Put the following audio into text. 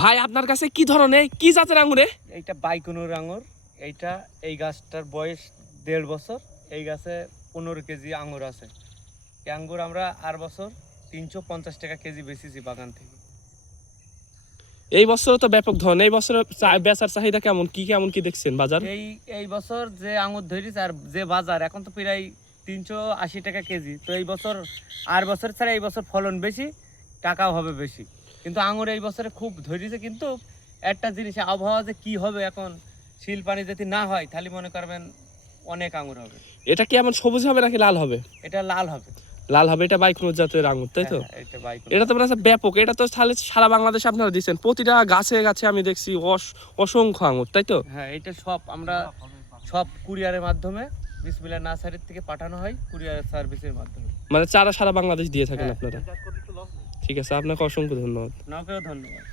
ভাই আপনার কাছে কি ধরনের কি জাতের আঙ্গুর? এইটা বাইকুনুর আঙ্গুর। এইটা এই গাছটার বয়স 1.5 বছর। এই গাছে 15 কেজি আঙ্গুর আছে। এই আঙ্গুর আমরা আর বছর 350 টাকা কেজি বেচেছি বাগান থেকে। এই বছর তো ব্যাপক ধরনের, এই বছর বেচার চাহিদা কেমন কি দেখছেন বাজার? এই বছর যে আঙ্গুর ধরেছে আর যে বাজার এখন তো প্রায় 380 টাকা কেজি। তো এই বছর আর বছর ছাড়া এই বছর ফলন বেশি, টাকাও হবে বেশি। কিন্তু আঙ্গুর এই বছরে খুব ধরেছে। কিন্তু একটা জিনিস, আবহাওয়া যে কি হবে এখন, শিল পানি যদি না হয় তাহলে মনে করবেন অনেক আঙ্গুর হবে। এটা কি এমন সবুজ হবে নাকি লাল হবে? এটা লাল হবে। লাল হবে। এটা বাইকুনুর জাতের আঙ্গুর, তাই তো? এটা বাইকুনুর। এটা তো মনে হচ্ছে ব্যাপক। এটা তো তাহলে সারা বাংলাদেশে আপনারা দিচ্ছেন, প্রতিটা গাছে গাছে আমি দেখছি অসংখ্য আঙ্গুর, তাই তো? হ্যাঁ, এটা সব আমরা সব কুরিয়ারের মাধ্যমে বিসমিল্লাহ নার্সারির থেকে পাঠানো হয়, কুরিয়ার সার্ভিসের মাধ্যমে। মানে চারা সারা বাংলাদেশ দিয়ে থাকেন হ্যাঁ। আপনারা? ঠিক আছে, আপনাকে অসংখ্য ধন্যবাদ। আপনাকেও ধন্যবাদ।